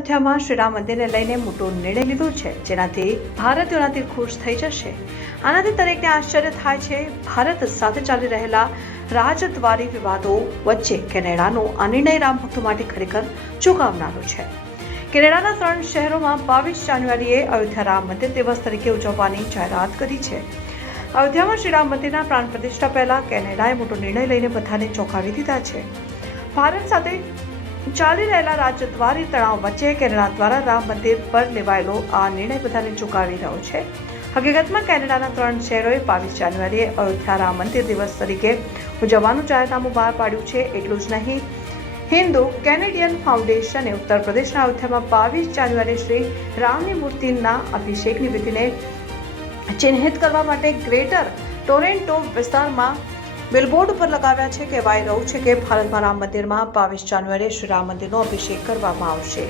અયોધ્યામાં શ્રીરામ મંદિરને લઈને મોટો નિર્ણય લીધો છે, જેનાથી ભારતીયોનાથી ખુશ થઈ જશે. આનાથી દરેકને આશ્ચર્ય થાય છે. ભારત સાથે ચાલી રહેલા રાજદ્વારી વિવાદો વચ્ચે કેનેડાનો આ નિર્ણય રામ ભક્તો માટે ખરેખર ચોંકાવનારો છે. કેનેડાના 3 શહેરોમાં 22 જાન્યુઆરીએ અયોધ્યા રામ મંદિર દિવસ તરીકે ઉજવવાની જાહેરાત કરી છે. અયોધ્યામાં શ્રીરામ મંદિરના પ્રાણ પ્રતિષ્ઠા પહેલા કેનેડાએ મોટો નિર્ણય લઈને બધાને ચોંકાવી દીધા છે. ભારત સાથે ચાલી રહેલા રાજદ્વારી તણાવ વચ્ચે કેનેડા દ્વારા રામ મંદિર પર લેવાયેલો આ નિર્ણય બધાને ચોંકાવી રહ્યો છે. હકીકતમાં કેનેડાના 3 શહેરોએ 22 જાન્યુઆરીએ અયોધ્યા રામ મંદિર દિવસ તરીકે ઉજવવાનું જાહેરનામું બહાર પાડ્યું છે. એટલું જ નહીં, હિન્દુ કેનેડિયન ફાઉન્ડેશને ઉત્તર પ્રદેશના અયોધ્યામાં 22 જાન્યુઆરીએ શ્રી રામની મૂર્તિના અભિષેકની વિધિને ચિહ્નિત કરવા માટે ગ્રેટર ટોરેન્ટો વિસ્તારમાં બિલબોર્ડ ઉપર લગાવ્યા છે. કહેવાય રહ્યું છે કે ભારતમાં રામ મંદિરમાં 22 જાન્યુઆરીએ શ્રી રામ મંદિરનો અભિષેક કરવામાં આવશે.